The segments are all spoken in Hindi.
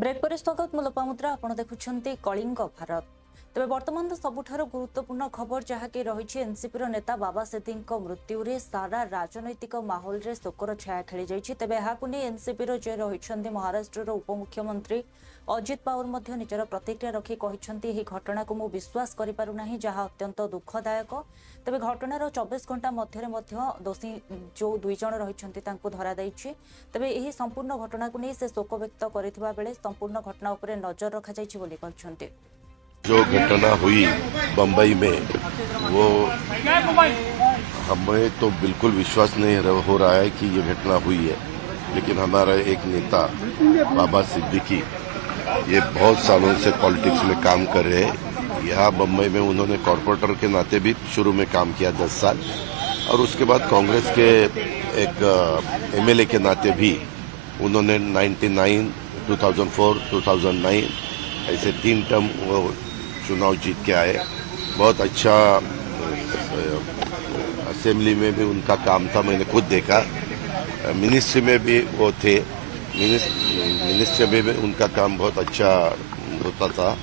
ब्रेक पर स्वागत मु लोपामुद्रा आपण देखुछंती कलिंग भारत। तेज बर्तमान सबुठार गुरुत्वपूर्ण खबर जहाँकि रही एनसीपी नेता बाबा सिद्धि मृत्यु रे सारा राजनैतिक माहौल रे शोकर छाया खेली जाइछि। तेबे एहाकु नै एनसीपी जे रही महाराष्ट्र उपमुख्यमंत्री अजित पवार मध्य निजर प्रतिक्रिया रखी कहिसंती एही घटना को मु विश्वास करि पारु नाही, जहाँ अत्यंत दुखदायक। तेबे घटनार 24 घंटा मध्य दोषी जो दुई जण रही धरा दैछि। तेबे एही संपूर्ण घटना को नै से शोक व्यक्त करिथिबा बेले संपूर्ण घटना उपरे नजर रखा जाइछि बोली कहछन्ते। जो घटना हुई बंबई में वो हमें तो बिल्कुल विश्वास नहीं हो रहा है कि ये घटना हुई है, लेकिन हमारा एक नेता बाबा सिद्दीकी ये बहुत सालों से पॉलिटिक्स में काम कर रहे हैं। यहाँ बंबई में उन्होंने कॉर्पोरेटर के नाते भी शुरू में काम किया 10 साल, और उसके बाद कांग्रेस के एक एमएलए के नाते भी उन्होंने 99, 2004, 2009 ऐसे 3 टर्म वो चुनाव जीत के आए। बहुत अच्छा असेंबली में भी उनका काम था, मैंने खुद देखा। मिनिस्ट्री में भी वो थे, मिनिस्ट्री में भी उनका काम बहुत अच्छा होता था।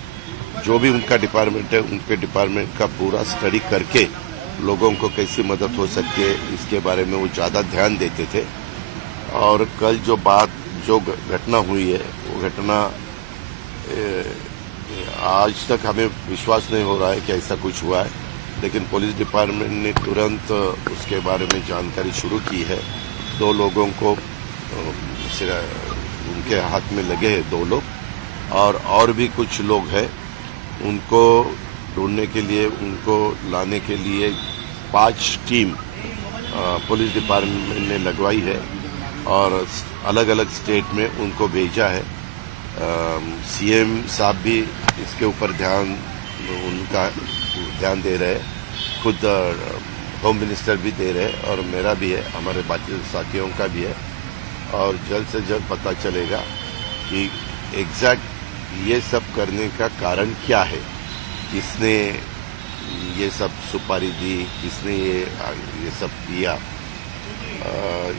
जो भी उनका डिपार्टमेंट है, उनके डिपार्टमेंट का पूरा स्टडी करके लोगों को कैसी मदद हो सकती है इसके बारे में वो ज़्यादा ध्यान देते थे। और कल जो घटना हुई है वो घटना आज तक हमें विश्वास नहीं हो रहा है कि ऐसा कुछ हुआ है, लेकिन पुलिस डिपार्टमेंट ने तुरंत उसके बारे में जानकारी शुरू की है। 2 लोगों को उनके हाथ में लगे हैं, 2 लोग, और भी कुछ लोग हैं। उनको ढूंढने के लिए, उनको लाने के लिए 5 टीम पुलिस डिपार्टमेंट ने लगवाई है और अलग अलग स्टेट में उनको भेजा है। सीएम साहब भी इसके ऊपर उनका ध्यान दे रहे हैं, खुद होम मिनिस्टर भी दे रहे हैं, और मेरा भी है, हमारे बाकी साथियों का भी है। और जल्द से जल्द पता चलेगा कि एग्जैक्ट ये सब करने का कारण क्या है, किसने ये सब सुपारी दी, किसने ये सब किया।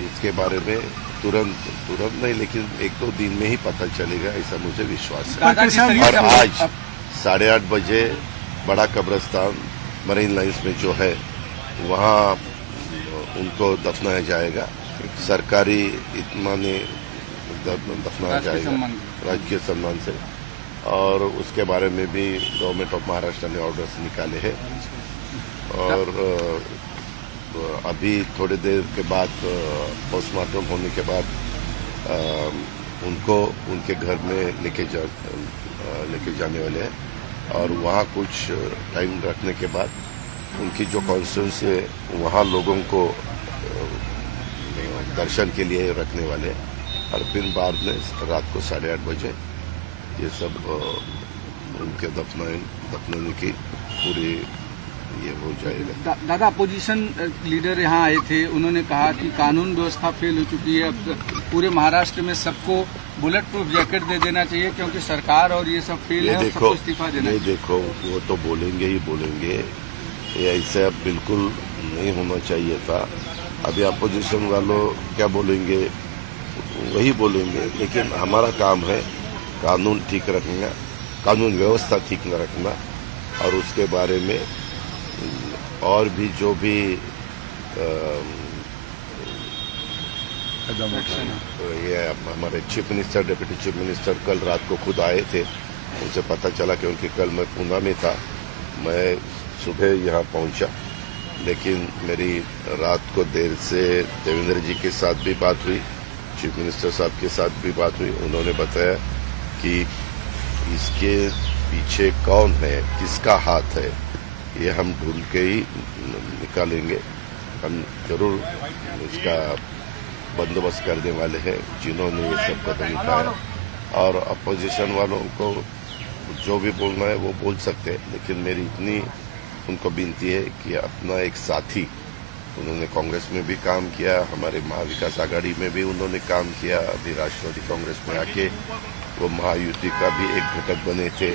इसके बारे में तुरंत नहीं, लेकिन 1-2 दिन में ही पता चलेगा, ऐसा मुझे विश्वास है। और आज 8:30 बजे बड़ा कब्रिस्तान मरीन लाइन्स में जो है वहाँ उनको दफनाया जाएगा। सरकारी इत्मीनान दफनाया जाएगा राजकीय सम्मान से। और उसके बारे में भी गवर्नमेंट ऑफ महाराष्ट्र ने ऑर्डर्स निकाले हैं। और अभी थोड़ी देर के बाद पोस्टमार्टम होने के बाद उनको उनके घर में लेके जाने वाले हैं, और वहाँ कुछ टाइम रखने के बाद उनकी जो कॉन्स्टिट्यूंसी है वहाँ लोगों को दर्शन के लिए रखने वाले हैं। और फिर बाद में रात को 8:30 बजे ये सब उनके दफनाने की पूरी ये हो जाएगा। दादा, अपोजिशन लीडर यहाँ आए थे, उन्होंने कहा कि कानून व्यवस्था फेल हो चुकी है, अब पूरे महाराष्ट्र में सबको बुलेट प्रूफ जैकेट दे देना चाहिए क्योंकि सरकार और ये सब फेल है, सबको इस्तीफा देना चाहिए। देखो, वो तो बोलेंगे ही बोलेंगे, ये ऐसे अब बिल्कुल नहीं होना चाहिए था। अभी अपोजिशन वालों क्या बोलेंगे, वही बोलेंगे, लेकिन हमारा काम है कानून ठीक रखना, कानून व्यवस्था ठीक न रखना, और उसके बारे में और भी जो भी ये हमारे chief minister, deputy chief minister कल रात को खुद आए थे। उनसे पता चला, क्योंकि कल मैं पूना में था, मैं सुबह यहाँ पहुँचा, लेकिन मेरी रात को देर से देवेंद्र जी के साथ भी बात हुई, चीफ मिनिस्टर साहब के साथ भी बात हुई। उन्होंने बताया कि इसके पीछे कौन है, किसका हाथ है, ये हम ढूंढ के ही निकालेंगे। हम जरूर इसका बंदोबस्त करने वाले हैं जिन्होंने ये सब कदम उठाया। और अपोजिशन वालों को जो भी बोलना है वो बोल सकते हैं, लेकिन मेरी इतनी उनको विनती है कि अपना एक साथी, उन्होंने कांग्रेस में भी काम किया, हमारे महाविकास आघाड़ी में भी उन्होंने काम किया, अभी राष्ट्रवादी कांग्रेस में आके वो महायुति का भी एक घटक बने थे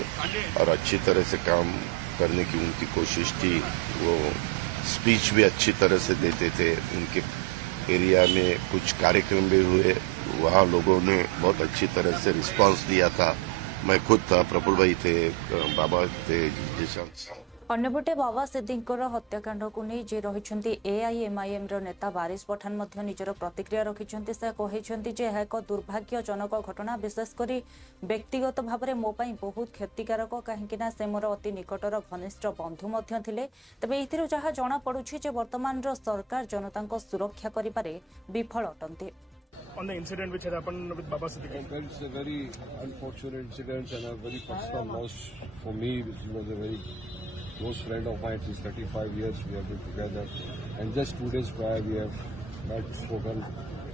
और अच्छी तरह से काम करने की उनकी कोशिश थी। वो स्पीच भी अच्छी तरह से देते थे, उनके एरिया में कुछ कार्यक्रम भी हुए, वहाँ लोगों ने बहुत अच्छी तरह से रिस्पांस दिया था। मैं खुद था, प्रफुल्ल भाई थे, बाबा थे, जिशान। अन्यपटे बाबा सिद्धिंकर हत्याकांड को नहीं जे रही एआईएमआईएम नेता बारिश पठान निजर प्रतिक्रिया रखिंट। से कहते एक दुर्भाग्यजनक घटना, विशेषकर व्यक्तिगत भाव में मो बहुत क्षतिकारक, कहीं से मोर अति निकटर घनिष्ठ बंधु थे। तेज ए जहाँ जमापड़ी वर्तमान सरकार जनता सुरक्षा करिबारे विफल अटंती। On the incident which had happened with Baba Siddiqui. Well, it's a very unfortunate incident and a very personal loss for me, which was a very close friend of mine. Since 35 years we have been together, and just 2 days prior we have met, spoken,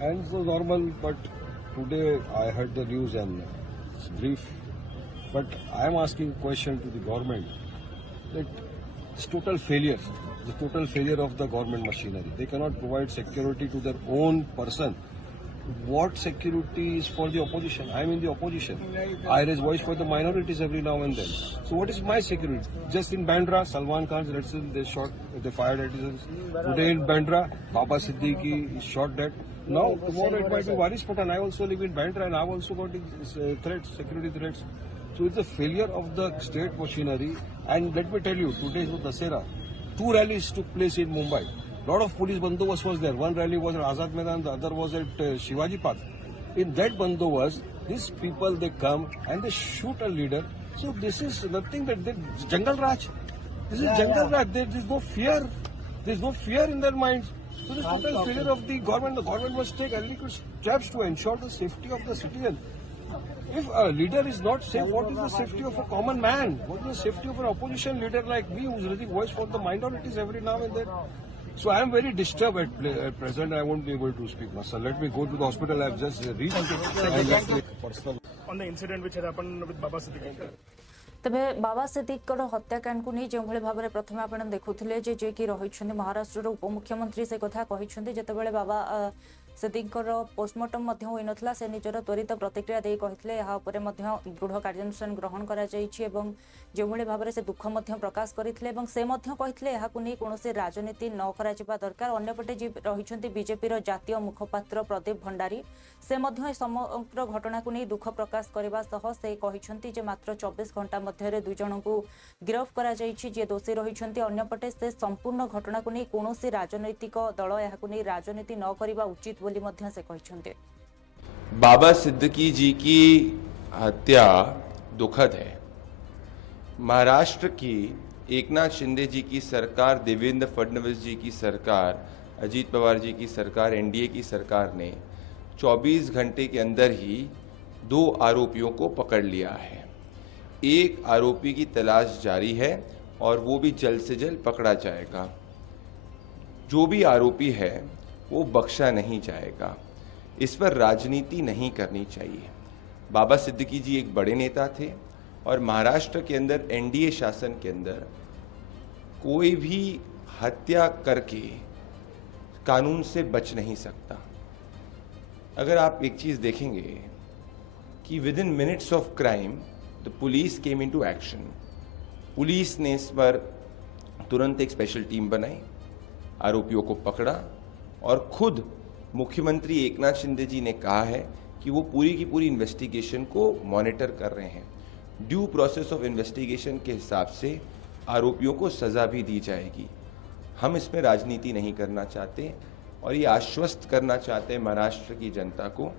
and so normal. But today I heard the news and it's brief. But I am asking a question to the government that it's total failure, the total failure of the government machinery. They cannot provide security to their own person. What security is for the opposition? I am in the opposition. I raise voice for the minorities every now and then. So what is my security? Just in Bandra, Salman Khan's residence, they fired at his. Today in Bandra, Baba Siddiqui is shot dead. Now, tomorrow it might be Waris Patan. I also live in Bandra and I've also got threats, security threats. So it's a failure of the state machinery. And let me tell you, today is Dussehra. 2 rallies took place in Mumbai. Lot of police bandobast was there. One rally was at Azad Maidan, the other was at Shivaji Park. In that bandobast, these people, they come and they shoot a leader. So this is nothing but Jungle Raj. This is Jungle Raj. There is no fear. There is no fear in their minds. So this is total failure of the government. The government must take adequate steps to ensure the safety of the citizen. If a leader is not safe, what is the safety of a common man? What is the safety of an opposition leader like me who's raising voice for the minorities every now and then? So I am very disturbed at present. I won't be able to speak much. So let me go to the hospital. I have just reached and let's make personal. On the incident which had happened with Baba Siddiqui. तेबे बाबा सिद्दिकर हत्याकांड को नहीं जो भाव में प्रथम आप देखुले जे कि रही महाराष्ट्र उपमुख्यमंत्री से कथा कहते जितेबाला बाबा सिद्दिकर पोस्टमार्टम हो नथिला से निजर त्वरित प्रतिक्रिया दे कहते दृढ़ कार्यानुष्ठान ग्रहण कर जो भाव में से दुख प्रकाश करते से कहते कौन राजनीति न करा दरकार। अन्यपटे रही बीजेपी जातीय मुखपात्र प्रदीप भंडारी से समग्र घटना को नहीं दुख प्रकाश करने सह से कहते मात्र 24 घंटा मध्य 2 जन को गिरफ्त कर दोषी रही। अन्यपटे से संपूर्ण घटना को नहीं कौन राजनैतिक दल या राजनीति न करवा उचित बोली मध्य से कहते। बाबा सिद्दीकी जी की हत्या दुखद है। महाराष्ट्र की एकनाथ शिंदे जी की सरकार, देवेंद्र फडणवीस जी की सरकार, अजीत पवार जी की सरकार, एनडीए की सरकार ने 24 घंटे के अंदर ही 2 आरोपियों को पकड़ लिया है। एक आरोपी की तलाश जारी है और वो भी जल्द से जल्द पकड़ा जाएगा। जो भी आरोपी है वो बख्शा नहीं जाएगा। इस पर राजनीति नहीं करनी चाहिए। बाबा सिद्दीकी जी एक बड़े नेता थे और महाराष्ट्र के अंदर एनडीए शासन के अंदर कोई भी हत्या करके कानून से बच नहीं सकता। अगर आप एक चीज देखेंगे कि with in minutes of crime the police came into action. Police ने इस पर तुरंत एक स्पेशल टीम बनाई, आरोपियों को पकड़ा और खुद मुख्यमंत्री एकनाथ शिंदे जी ने कहा है कि वो पूरी की पूरी इन्वेस्टिगेशन को मॉनिटर कर रहे हैं। ड्यू प्रोसेस ऑफ इन्वेस्टिगेशन के हिसाब से आरोपियों को सज़ा भी दी जाएगी। हम इसमें राजनीति नहीं करना चाहते और ये आश्वस्त करना चाहते हैं महाराष्ट्र की जनता को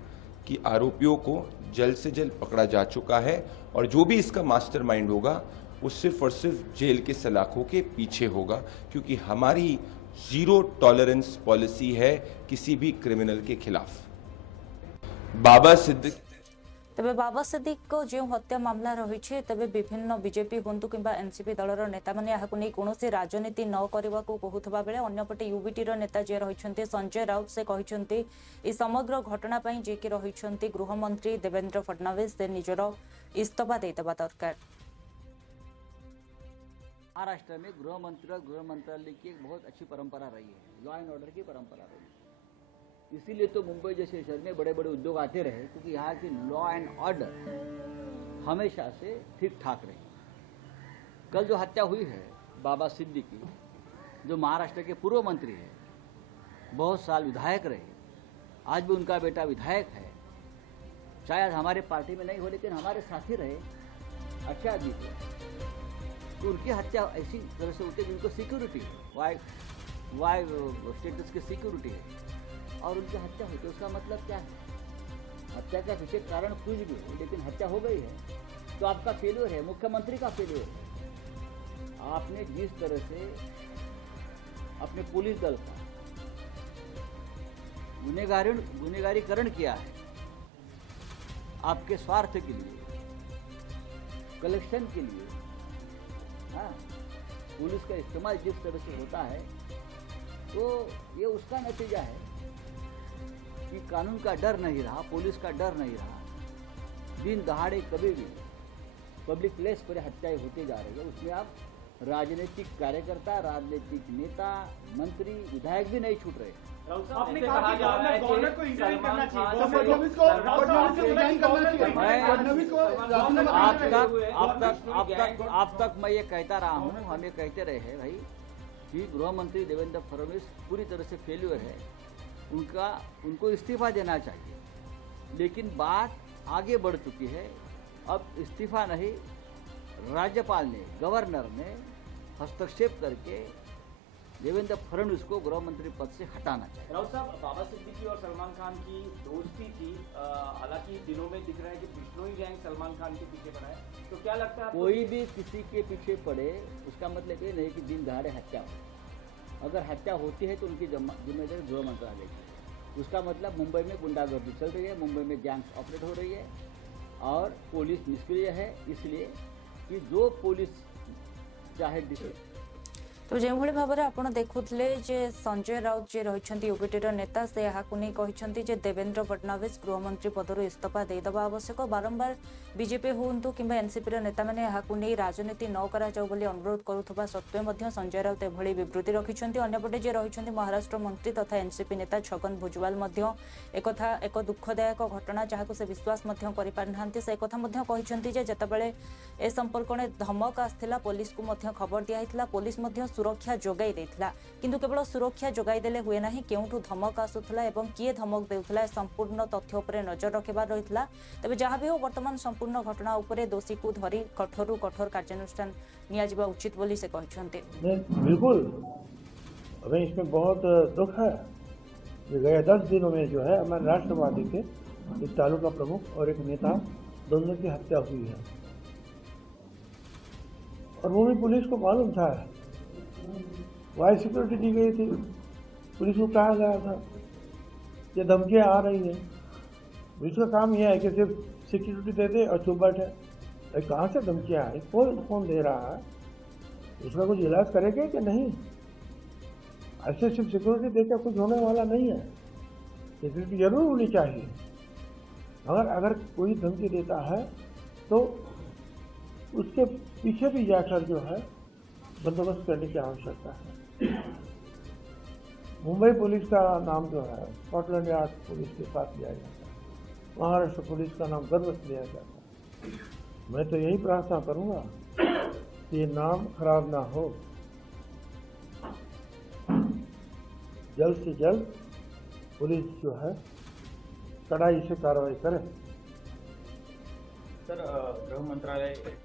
कि आरोपियों को जल्द से जल्द पकड़ा जा चुका है और जो भी इसका मास्टरमाइंड होगा वो सिर्फ और सिर्फ जेल के सलाखों के पीछे होगा, क्योंकि हमारी 0 टॉलरेंस पॉलिसी है किसी भी क्रिमिनल के खिलाफ। बाबा सिद्दीक तेबे बाबा सिद्दीक जो हत्या मामला रही तेबे विभिन्न बीजेपी हूँ कि एनसीपी दलर नेता मैंने नहीं कौन राजनीति न करने को कहता बेले अन्यपटे यूबीटी नेता जे रही संजय राउत से कहते समग्र घटना जे कि रही गृहमंत्री देवेंद्र फडणवीस से निजर इस्तीफा देदेवा दरकार। महाराष्ट्र में गृह मंत्री और गृह मंत्रालय की एक बहुत अच्छी परंपरा रही है, लॉ एंड ऑर्डर की परंपरा रही है। इसीलिए तो मुंबई जैसे शहर में बड़े बड़े उद्योग आते रहे, क्योंकि यहाँ की लॉ एंड ऑर्डर हमेशा से ठीक ठाक रही। कल जो हत्या हुई है बाबा सिद्दीकी, जो महाराष्ट्र के पूर्व मंत्री है, बहुत साल विधायक रहे, आज भी उनका बेटा विधायक है, शायद हमारे पार्टी में नहीं हो लेकिन हमारे साथी रहे, अच्छे आदमी थे, तो उनकी हत्या ऐसी तरह से होती है जिनको सिक्योरिटी है, वाई स्टेटस की सिक्योरिटी है और उनकी हत्या होती है। उसका मतलब क्या है? हत्या का विशेष कारण कुछ भी हो लेकिन हत्या हो गई है तो आपका फेल्योर है, मुख्यमंत्री का फेल्योर है। आपने जिस तरह से अपने पुलिस दल का गुनहगारीकरण किया है आपके स्वार्थ के लिए, कलेक्शन के लिए, हाँ, पुलिस का इस्तेमाल जिस तरह से होता है तो ये उसका नतीजा है कि कानून का डर नहीं रहा, पुलिस का डर नहीं रहा। दिन दहाड़े कभी भी पब्लिक प्लेस पर हत्याएं होती जा रही है, उसमें आप राजनीतिक कार्यकर्ता, राजनीतिक नेता, मंत्री, विधायक भी नहीं छूट रहे। आपने कहा कि गवर्नर को इंटरव्यू करना चाहिए, फडणवीस को रिजाइन करना चाहिए। आप तक मैं ये कहता रहा हूँ, हम ये कहते रहे हैं भाई कि गृह मंत्री देवेंद्र फडणवीस पूरी तरह से फेल्यूर है, उनको इस्तीफा देना चाहिए। लेकिन बात आगे बढ़ चुकी है, अब इस्तीफा नहीं, राज्यपाल ने, गवर्नर ने हस्तक्षेप करके देवेंद्र फडणवीस को गृह मंत्री पद से हटाना चाहिए। राउत साहब, बाबा सिद्दीकी और सलमान खान की दोस्ती थी, हालांकि दिनों में दिख रहा है कि बिश्नोई गैंग सलमान खान के पीछे पड़ा है, तो क्या लगता है कोई भी किसी के पीछे पड़े उसका मतलब ये नहीं कि दिन दहाड़े हत्या हो। अगर हत्या होती है तो उनकी जिम्मेदारी गृह मंत्रालय की। उसका मतलब मुंबई में गुंडागर्दी चल रही है, मुंबई में गैंग्स ऑपरेट हो रही है और पुलिस निष्क्रिय है, इसलिए कि जो पुलिस चाहे तो जो भाव में आपड़ देखुले संजय राउत जी रही यूपीटीर नेता से नहीं कहते जे देवेंद्र फडणवीस गृहमंत्री पदर इस्तीफा देदेवा आवश्यक। बारंबार बीजेपी हूँ कि एनसीपी नेता मैंने नहीं राजनीति न कराऊ अनुरोध करुवा सत्वे संजय राउत एभली विवृत्ति रखिंट। अंपटे जे रही महाराष्ट्र मंत्री तथा एनसीपी नेता छगन भुजबल एक दुखदायक घटना जहाँ से विश्वास करना से जितेबाला ए संपर्क में धमक आसाला पुलिस को खबर दिया, पुलिस सुरक्षा जोगाई देथिला, किंतु केवल सुरक्षा जोगाई देले हुए नाही, केउठु धमक आसुथला एवं किए धमक देउथला संपूर्ण तथ्य उपरे नजर रखिबार रहितला। तबे जहाँ भी हो वर्तमान संपूर्ण घटना उपरे दोषी को धरी कठोर कार्यानुष्ठान निया जिबा उचित बोली से कहछन्ते। बिल्कुल, हमें इसमें बहुत दुख है। गए 10 दिनों में जो है हमारे राष्ट्रवादी के एक तालुका प्रमुख और एक नेता दोनों की हत्या हुई है और वो भी पुलिस को मालूम था। वाई सिक्योरिटी दी गई थी, पुलिस को कहा गया था ये धमकियाँ आ रही हैं। पुलिस का काम यह है कि सिर्फ सिक्योरिटी दे दे और चुप बैठे। कहाँ से धमकियाँ आई, कौन दे रहा है, उसका कुछ इलाज करेंगे कि नहीं? ऐसे सिर्फ सिक्योरिटी देकर कुछ होने वाला नहीं है। सिक्योरिटी जरूर होनी चाहिए, मगर अगर कोई धमकी देता है तो उसके पीछे भी जाकर जो है बंदोबस्त करने की आवश्यकता है। मुंबई पुलिस का नाम जो है स्कॉटलैंड यार्ड पुलिस के साथ लिया जाता है, महाराष्ट्र पुलिस का नाम गर्व से लिया जाता है। मैं तो यही प्रार्थना करूंगा कि ये नाम खराब ना हो, जल्द से जल्द पुलिस जो है कड़ाई से कार्रवाई करे। सर, गृह मंत्रालय तेज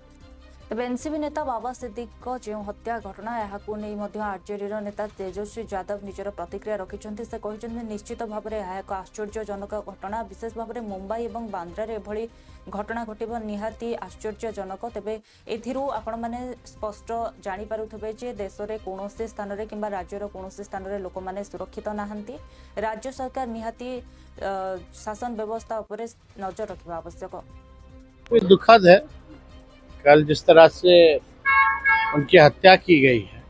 एनसीपी नेता बाबा सिद्दीक जो हत्या घटना नहीं आरजेडी नेता तेजस्वी यादव निजर प्रतिक्रिया रखिंट। से कहते निश्चित भाव में यह एक आश्चर्यजनक घटना, विशेष भाव में मुंबई और बांद्रा एभली घटना घटवा निहाती आश्चर्यजनक। तेबे एथिरू आपण माने स्पष्ट जानी पारुथबे जे देश रे कोनोसी स्थान रे किंबा राज्यर कोनोसी स्थान रे लोक माने सुरक्षित नाहंती। राज्य सरकार निहाती शासन व्यवस्था उपरे नजर रखिबा आवश्यक। दुखद है कल जिस तरह से उनकी हत्या की गई है,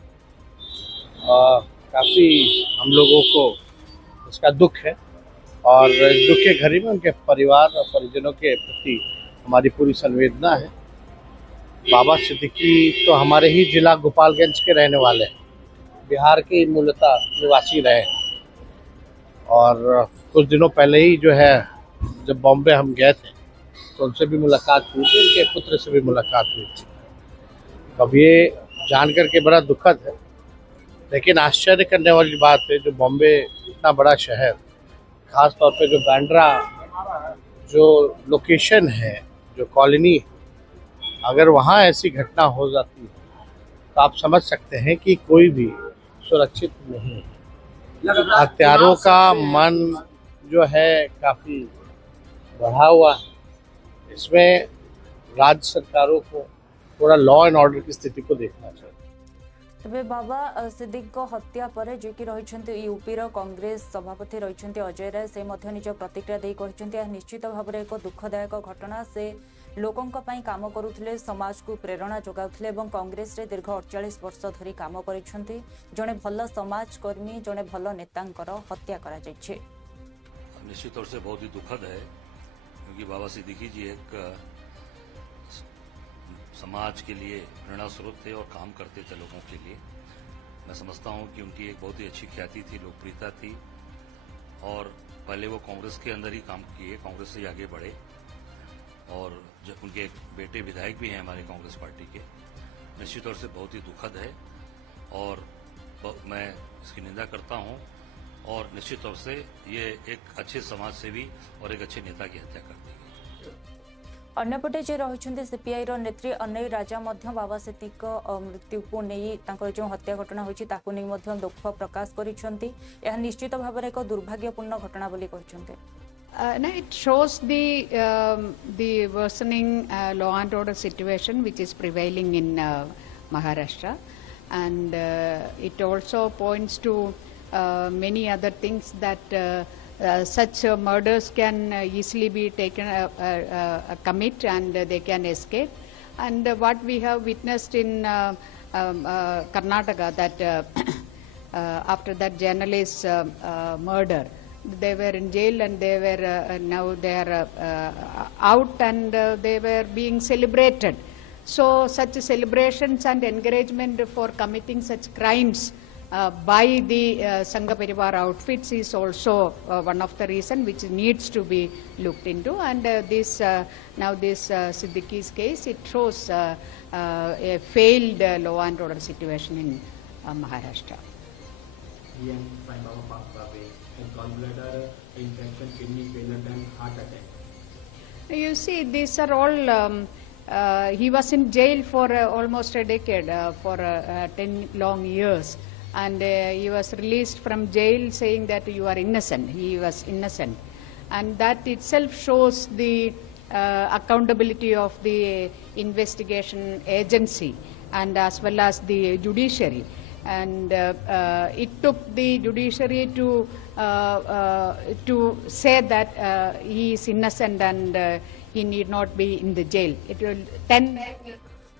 काफ़ी हम लोगों को इसका दुख है और इस दुख के घड़ी में उनके परिवार और परिजनों के प्रति हमारी पूरी संवेदना है। बाबा सिद्दीकी तो हमारे ही जिला गोपालगंज के रहने वाले हैं, बिहार के मूलतः निवासी रहे और कुछ दिनों पहले ही जो है जब बॉम्बे हम गए थे तो उनसे भी मुलाकात हुई थी, उनके पुत्र से भी मुलाकात हुई थी। अब ये जान करके बड़ा दुखद है लेकिन आश्चर्य करने वाली बात है, जो बॉम्बे इतना बड़ा शहर, खास तौर पे जो बांद्रा जो लोकेशन है, जो कॉलोनी, अगर वहाँ ऐसी घटना हो जाती है तो आप समझ सकते हैं कि कोई भी सुरक्षित नहीं है। हत्यारों का मन जो है काफ़ी बढ़ा हुआ है। इसमें राज्य सरकारों को थोड़ा लॉ एंड ऑर्डर की स्थिति को देखना चाहिए। तेबे बाबा सिद्दीक हत्या पर जे कि रहिछन्ते यूपी रो कांग्रेस सभापति रहिछन्ते अजय राय से मध्य निज प्रतिक्रिया देई कहिछन्ते यह निश्चित भाव एक दुखदायक घटना। से लोकंक पई काम करुथिले, समाज को प्रेरणा जोगाउथिले एवं कांग्रेस रे दीर्घ 48 वर्ष धरी काम करिछन्ते। जणे भल समाजकर्मी, जणे भल नेतांकर हत्या करा जायछे। निश्चित तौर से बहुत ही दुखद है, क्योंकि बाबा सिद्दीकी जी एक समाज के लिए प्रेरणा स्रोत थे और काम करते थे लोगों के लिए। मैं समझता हूं कि उनकी एक बहुत ही अच्छी ख्याति थी, लोकप्रियता थी, और पहले वो कांग्रेस के अंदर ही काम किए, कांग्रेस से आगे बढ़े, और जब उनके एक बेटे विधायक भी हैं हमारे कांग्रेस पार्टी के। निश्चित तौर से बहुत ही दुखद है और मैं इसकी निंदा करता हूं, और निश्चित तौर से ये एक अच्छे समाज सेवी और एक अच्छे नेता की हत्या कर दी गई। अन्यपटे जे रहिछन्ते सीपीआई रो नेत्री अनय राजा मध्य बाबा सिद्दीक मृत्यु को नहीं तांकर जो हत्या घटना होइछि ताकू नहीं मध्य दुख प्रकाश करिछन्ते। यह निश्चित भाव एक दुर्भाग्यपूर्ण घटना बोली कहिछन्ते। No, it shows the worsening law and order situation which is prevailing in Maharashtra, and it also points to many other things that such murders can easily be taken commit and they can escape. And what we have witnessed in Karnataka, that after that journalist's murder, they were in jail and they were now they are out and they were being celebrated. So such celebrations and encouragement for committing such crimes by the Sangha Parivar outfits is also one of the reason which needs to be looked into. And this now this Siddiqui's case, it shows a failed law and order situation in Maharashtra. Infection, kidney failure, and heart attack. You see, these are all. He was in jail for almost a decade, for 10 long years, and he was released from jail saying that you are innocent. He was innocent, and that itself shows the accountability of the investigation agency and as well as the judiciary. And it took the judiciary to say that he is innocent and he need not be in the jail. It will 10.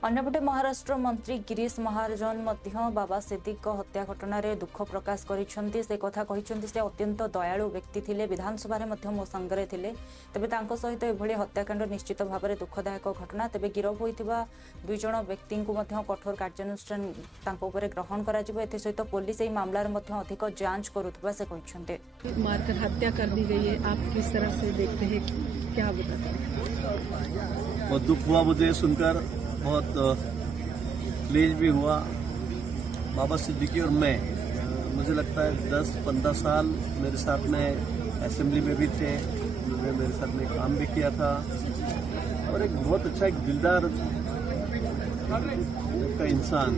अन्यपटे Maharashtra मंत्री गिरीश महाजन मध्य बाबा सिद्दीक हत्या घटना रे दुख प्रकाश करिसेंती। से कथा कहिसेंती से अत्यंत दयालु व्यक्ति थिले, विधानसभा रे मध्य मो संगरे थिले। तबे तांको सहित एभली हत्याकांड निश्चित भाव में दुखदायक घटना। तबे गिरफ होइथिबा दुई जण व्यक्ति को मध्य कठोर कार्यानुष्ठान तांको उपरे ग्रहण करा जिवो। एथि सहित पुलिस एई मामला रे मध्य अधिक जांच करुथबा से कहिसेंती। मारकर हत्या कर दी गई है, आप किस तरह से देखते हैं, क्या बताते हैं? बहुत दुख हुआ मुझे सुनकर, बहुत प्लीज भी हुआ। बाबा सिद्दीकी और मैं, मुझे लगता है 10-15 साल मेरे साथ में असेंबली में भी थे, उन्होंने मेरे साथ में काम भी किया था, और एक बहुत अच्छा एक दिलदार का इंसान,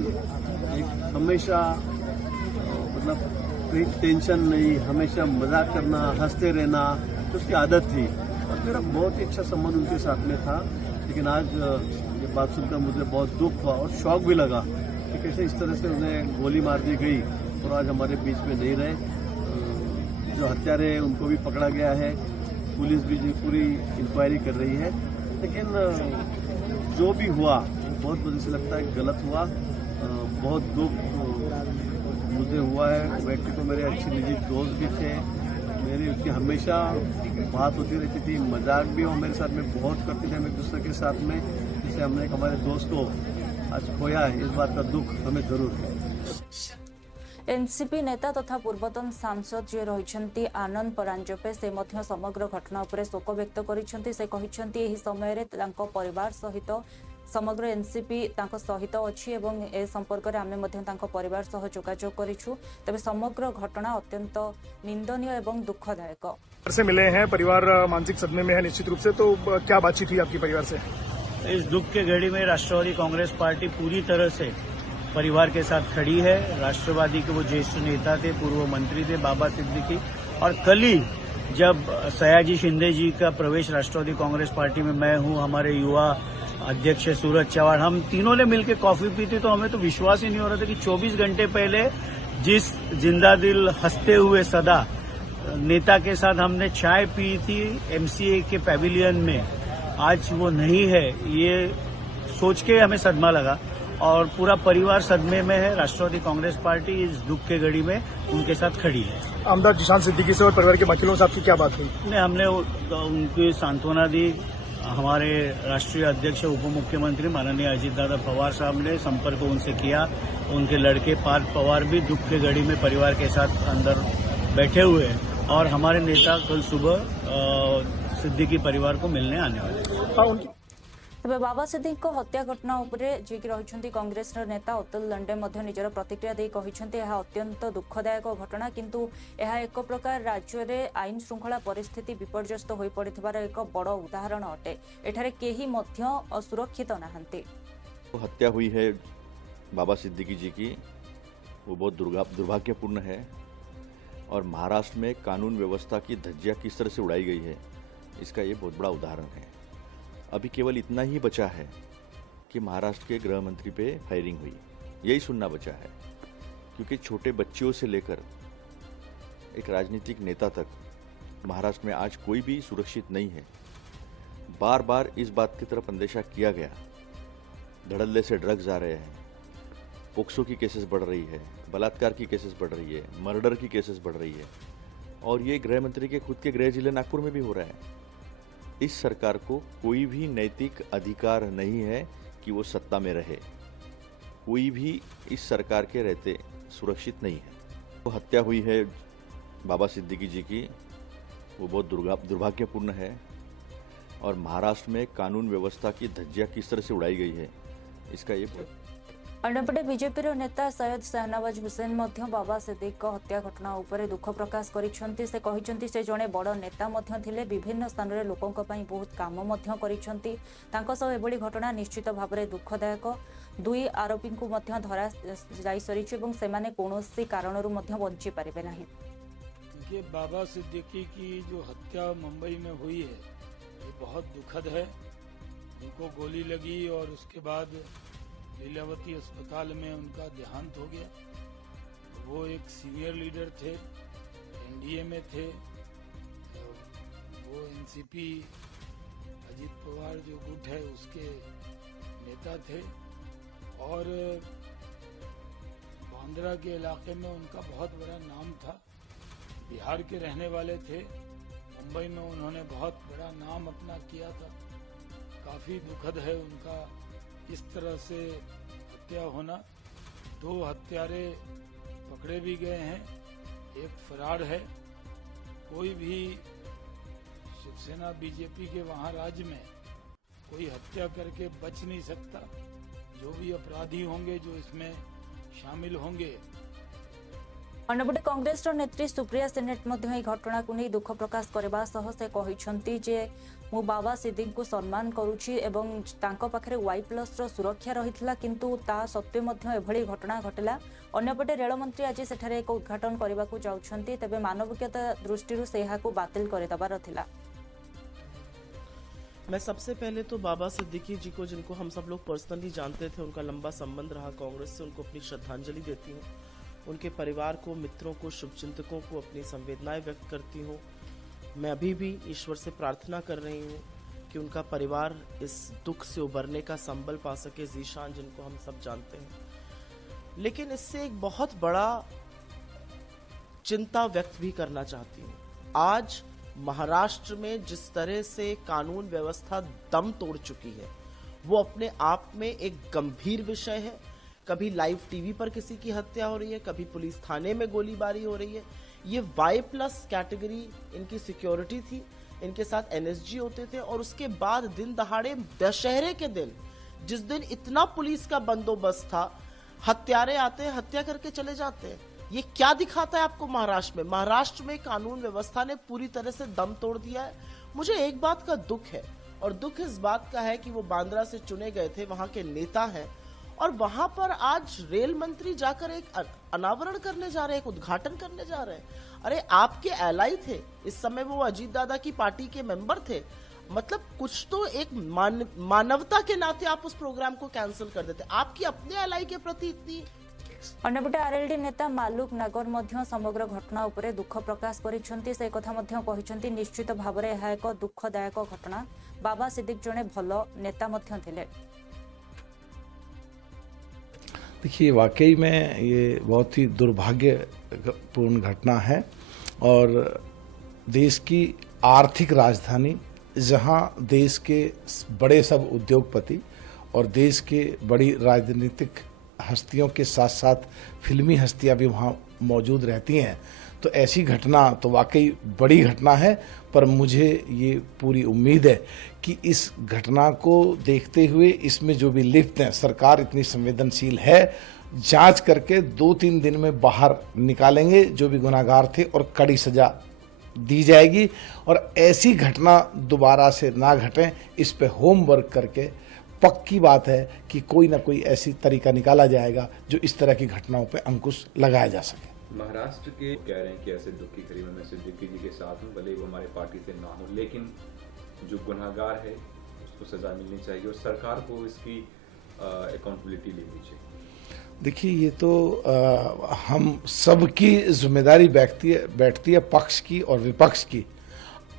एक हमेशा मतलब कोई टेंशन नहीं, हमेशा मजाक करना, हंसते रहना, तो उसकी आदत थी और मेरा बहुत ही अच्छा संबंध उनके साथ में था। लेकिन आज ये बात सुनकर मुझे बहुत दुख हुआ और शौक भी लगा कि कैसे इस तरह से उन्हें गोली मार दी गई और आज हमारे बीच में नहीं रहे। जो हत्यारे हैं उनको भी पकड़ा गया है, पुलिस भी जी पूरी इंक्वायरी कर रही है, लेकिन जो भी हुआ बहुत मुझे से लगता है गलत हुआ। बहुत दुख मुझे हुआ है। व्यक्ति को मेरे अच्छे निजी दोस्त भी थे, मेरी उसकी हमेशा बात होती रहती थी, मजाक भी वो मेरे साथ में बहुत करते थे हम एक दूसरे के साथ में। जिससे हमने हमारे दोस्त को आज खोया है, इस बात का दुख हमें जरूर है। एनसीपी नेता तथा पूर्वतन सांसद जे रहिछन्ती आनंद परांजपे से मध्य समग्र घटना उपरे शोक व्यक्त करिछन्ती। से कहिछन्ती एही समय रे तांको परिवार सहित समग्र एनसीपी तांको सहित अछि एवं ए संपर्क रे आमे मध्य तांको परिवार सह जोगाजोग करिछु। तबे समग्र घटना अत्यंत निंदनीय एवं दुखदायक से मिले हैं। परिवार मानसिक सदमे में है निश्चित रूप से, तो क्या बातचीत हुई आपकी परिवार से? इस दुख के घड़ी में राष्ट्रवादी कांग्रेस पार्टी पूरी तरह से परिवार के साथ खड़ी है। राष्ट्रवादी के वो ज्येष्ठ नेता थे, पूर्व मंत्री थे बाबा सिद्दीकी, और कल ही जब सयाजी शिंदे जी का प्रवेश राष्ट्रवादी कांग्रेस पार्टी में मैं हूं, हमारे युवा अध्यक्ष सूरज चौहान, हम तीनों ने मिलकर कॉफी पी थी, तो हमें तो विश्वास ही नहीं हो रहा था कि 24 घंटे पहले जिस जिंदा दिल हंसते हुए सदा नेता के साथ हमने चाय पी थी एमसीए के पैविलियन में, आज वो नहीं है। ये सोच के हमें सदमा लगा और पूरा परिवार सदमे में है। राष्ट्रवादी कांग्रेस पार्टी इस दुख के घड़ी में उनके साथ खड़ी है। आमदार जिशान सिद्दीकी से और परिवार के बाकी लोगों से आपकी क्या बात हुई? हमने उनकी सांत्वना दी। हमारे राष्ट्रीय अध्यक्ष उप मुख्यमंत्री माननीय अजीत दादा पवार साहब ने संपर्क उनसे किया। उनके लड़के पार्थ पवार भी दुख के घड़ी में परिवार के साथ अंदर बैठे हुए हैं और हमारे नेता कल सुबह सिद्दीकी परिवार को मिलने आने वाले। तबे बाबा सिद्दीकी हत्या घटना उपरे जे कि रहिछन्ती कांग्रेस नेता अतुल लंडे मध्य निजर प्रतिक्रिया दे कहिछन्ती यह अत्यंत दुखदायक घटना, किंतु यह एक प्रकार राज्य में आईन श्रृंखला परिस्थिति विपर्यस्त होई पड़िथिबार एक बड़ उदाहरण अटे। एठारे केही मध्य असुरक्षित नाहंती। हत्या हुई है बाबा सिद्दीकी जी की, वो बहुत दुर्भाग्यपूर्ण है और महाराष्ट्र में कानून व्यवस्था की धज्जियां किस तरह से उड़ाई गई है इसका ये बहुत बड़ा उदाहरण है। अभी केवल इतना ही बचा है कि महाराष्ट्र के गृह मंत्री पे फायरिंग हुई, यही सुनना बचा है, क्योंकि छोटे बच्चियों से लेकर एक राजनीतिक नेता तक महाराष्ट्र में आज कोई भी सुरक्षित नहीं है। बार बार इस बात की तरफ अंदेशा किया गया, धड़ल्ले से ड्रग्स आ रहे हैं, पोक्सो की केसेस बढ़ रही है, बलात्कार की केसेस बढ़ रही है, मर्डर की केसेस बढ़ रही है, और ये गृह मंत्री के खुद के गृह जिले नागपुर में भी हो रहा है। इस सरकार को कोई भी नैतिक अधिकार नहीं है कि वो सत्ता में रहे। कोई भी इस सरकार के रहते सुरक्षित नहीं है। वो हत्या हुई है बाबा सिद्दीकी जी की, वो बहुत दुर्भाग्यपूर्ण है और महाराष्ट्र में कानून व्यवस्था की धज्जियां किस तरह से उड़ाई गई है इसका ये अन्यपटे बीजेपी नेता सैयद शाहनवाज हुसैन मध्य बाबा सिद्दीकी हत्या घटना उपरे दुख प्रकाश करिसेंती। से कहिसेंती से जड़े बड़ नेता मध्य थिले, विभिन्न स्थान रे लोकंक पई बहुत काम मध्य करिसेंती। तांको सह एभली घटना निश्चित भाव में दुखदायक। दुई आरोपी को मध्य धरा जाई सरिछि एवं सेमाने कोनोसी कारणरु मध्य बंची पारिबे नाही। ये बाबा सिद्दीकी की जो हत्या मुंबई में हुई है ये बहुत दुखद है। उनको गोली लगी और उसके बाद लीलावती अस्पताल में उनका देहांत हो गया। वो एक सीनियर लीडर थे, एनडीए में थे, वो एनसीपी अजीत पवार जो गुट है उसके नेता थे और बांद्रा के इलाके में उनका बहुत बड़ा नाम था। बिहार के रहने वाले थे, मुंबई में उन्होंने बहुत बड़ा नाम अपना किया था। काफी दुखद है उनका इस तरह से हत्या होना। दो हत्यारे पकड़े भी गए हैं, एक फरार है। कोई भी शिवसेना बीजेपी के वहां राज्य में कोई हत्या करके बच नहीं सकता। जो भी अपराधी होंगे, जो इसमें शामिल होंगे। अन्यपटे कांग्रेस नेत्री सुप्रिया सेनेट मध्य घटना को नहीं दुख प्रकाश करने सह से कहिसेंती जे मु बाबा सिद्दीकी को सम्मान करुछि एवं तांको पाखरे वाई प्लस रो सुरक्षा रहितला, किंतु ता सत्वे मध्य एभली घटना घटिला। अन्यपटे रेल मंत्री आज सेठारे एक उद्घाटन करने को जाउछंती, तबे मानविकता दृष्टि से यहाकू बातिल करे दबार थिला। मैं सबसे पहले तो बाबा सिद्दीकी जी को, जिनको हम सब लोग पर्सनली जानते थे, उनका लंबा संबंध रहा कांग्रेस से, उनको अपनी श्रद्धांजलि देती हूँ। उनके परिवार को, मित्रों को, शुभचिंतकों को अपनी संवेदनाएं व्यक्त करती हूँ। मैं अभी भी ईश्वर से प्रार्थना कर रही हूँ कि उनका परिवार इस दुख से उबरने का संबल पा सके, जीशान जिनको हम सब जानते हैं। लेकिन इससे एक बहुत बड़ा चिंता व्यक्त भी करना चाहती हूँ। आज महाराष्ट्र में जिस तरह से कानून व्यवस्था दम तोड़ चुकी है, वो अपने आप में एक गंभीर विषय है। कभी लाइव टीवी पर किसी की हत्या हो रही है, कभी पुलिस थाने में गोलीबारी हो रही है। ये वाई प्लस कैटेगरी इनकी सिक्योरिटी थी, इनके साथ एनएसजी होते थे और उसके बाद दिन दहाड़े दशहरे के दिन जिस दिन इतना पुलिस का बंदोबस्त था, हत्यारे आते हैं, हत्या करके चले जाते हैं। ये क्या दिखाता है आपको महाराष्ट्र में? महाराष्ट्र में कानून व्यवस्था ने पूरी तरह से दम तोड़ दिया है। मुझे एक बात का दुख है, और दुख इस बात का है कि वो बांद्रा से चुने गए थे, वहां के नेता हैं, और वहां पर आज रेल मंत्री जाकर एक अनावरण करने जा रहे हैं, एक उद्घाटन करने जा रहे हैं। अरे आपके एलाई थे, इस समय वो अजीत दादा की पार्टी के मेंबर थे, मतलब कुछ तो एक मानवता के नाते आप उस प्रोग्राम को कैंसिल कर देते। आपकी अपने एलाई के प्रति इतनी। अन्यपटे आरएलडी नेता मालुक नागर मध्य समग्र घटना उपरे दुख प्रकाश करिसेंती। से कथा मध्य कहिसेंती निश्चित भाव में यह एक दुखदायक घटना। बाबा सिद्दीक जने भलो नेता मध्य थिले। देखिए, वाकई में ये बहुत ही दुर्भाग्यपूर्ण घटना है, और देश की आर्थिक राजधानी, जहां देश के बड़े सब उद्योगपति और देश के बड़ी राजनीतिक हस्तियों के साथ साथ फिल्मी हस्तियां भी वहां मौजूद रहती हैं, तो ऐसी घटना तो वाकई बड़ी घटना है। पर मुझे ये पूरी उम्मीद है कि इस घटना को देखते हुए इसमें जो भी लिप्त हैं, सरकार इतनी संवेदनशील है, जांच करके 2-3 दिन में बाहर निकालेंगे जो भी गुनाहगार थे, और कड़ी सजा दी जाएगी, और ऐसी घटना दोबारा से ना घटे, इस पे होमवर्क करके पक्की बात है कि कोई ना कोई ऐसी तरीका निकाला जाएगा जो इस तरह की घटनाओं पे अंकुश लगाया जा सके। महाराष्ट्र के कह रहे हैं कि ऐसे दुख की घड़ी में मैं सिद्दीकी जी के साथ हूँ, भले ही वो हमारे पार्टी से ना हो, लेकिन जो गुनाहगार है उसको सजा मिलनी चाहिए और सरकार को इसकी अकाउंटेबिलिटी लेनी चाहिए। देखिए, ये तो हम सबकी जिम्मेदारी बैठती है पक्ष की और विपक्ष की।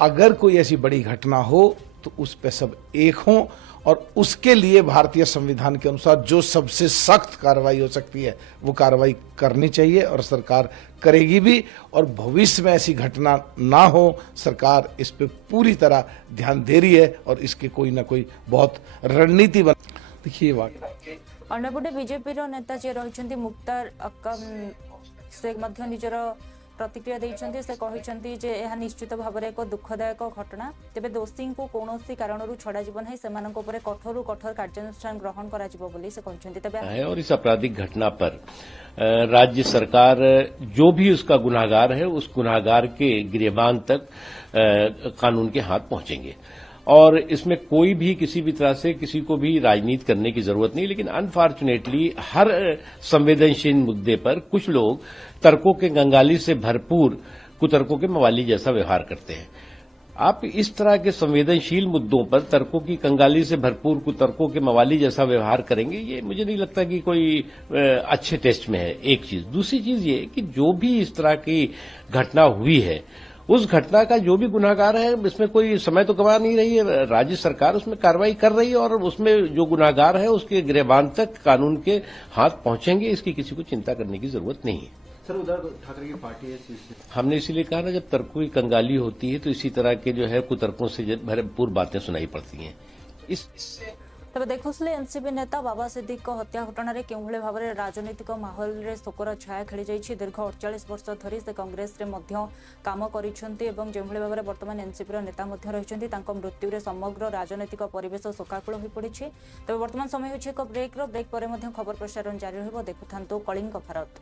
अगर कोई ऐसी बड़ी घटना हो तो उस पे सब एक हों, और उसके लिए भारतीय संविधान के अनुसार जो सबसे सख्त कार्रवाई हो सकती है वो कार्रवाई करनी चाहिए, और सरकार करेगी भी। और भविष्य में ऐसी घटना ना हो, सरकार इस पे पूरी तरह ध्यान दे रही है, और इसके कोई ना कोई बहुत रणनीति बन। देखिए, वाकई अन्यपटे बीजेपी नेता जे रही मुख्तार अक्कम से निजर प्रतिक्रिया देइछन्ति। से कहिछन्ति जे यह निश्चित भाव में एक दुखदायक घटना, तेबे दोषी को कौनसी कारणरू छड़ा जीवन है, सेमानक उपरे कठोर कठोर कार्यानुष्ठान ग्रहण करा जिवो बोली से कहिछन्ति। तेबे और इस आपराधिक घटना पर राज्य सरकार जो भी उसका गुनाहगार है, उस गुनाहगार के गिरबान तक कानून के हाथ पहुंचेंगे, और इसमें कोई भी किसी भी तरह से किसी को भी राजनीति करने की जरूरत नहीं। लेकिन अनफॉर्चुनेटली हर संवेदनशील मुद्दे पर कुछ लोग तर्कों के गंगाली से भरपूर कुतर्कों के मवाली जैसा व्यवहार करते हैं। आप इस तरह के संवेदनशील मुद्दों पर तर्कों की कंगाली से भरपूर कुतर्कों के मवाली जैसा व्यवहार करेंगे, ये मुझे नहीं लगता कि कोई अच्छे टेस्ट में है। एक चीज। दूसरी चीज ये कि जो भी इस तरह की घटना हुई है, उस घटना का जो भी गुनाहगार है, इसमें कोई समय तो गंवा नहीं रही है। राज्य सरकार उसमें कार्रवाई कर रही है, और उसमें जो गुनाहगार है उसके गिरबान तक कानून के हाथ पहुंचेंगे। इसकी किसी को चिंता करने की जरूरत नहीं है। सर, उद्धव ठाकरे की पार्टी है, हमने इसीलिए कहा ना, जब तर्कों की कंगाली होती है तो इसी तरह के जो है कुतर्कों से भरपूर बातें सुनाई पड़ती हैं। इससे तबे देखुले एनसीपी नेता बाबा सिद्दीक हत्या घटना रे केउभले भाव में राजनीतिक माहौल रे शोकर छाया खेली जाइछि। दीर्घ 48 वर्ष धरी से कांग्रेस रे मध्य काम करिसेंती, एवं जेभले भाव में वर्तमान एनसीपी रो नेता मध्य रहिसेंती, तांको मृत्यु रे समग्र राजनीतिक परिवेश शोकाकुल होई पड़िछि। तबे वर्तमान समय होछि एक ब्रेक पर मध्य खबर प्रसारण जारी रहइबो। देखुथांतो कलिंग भारत।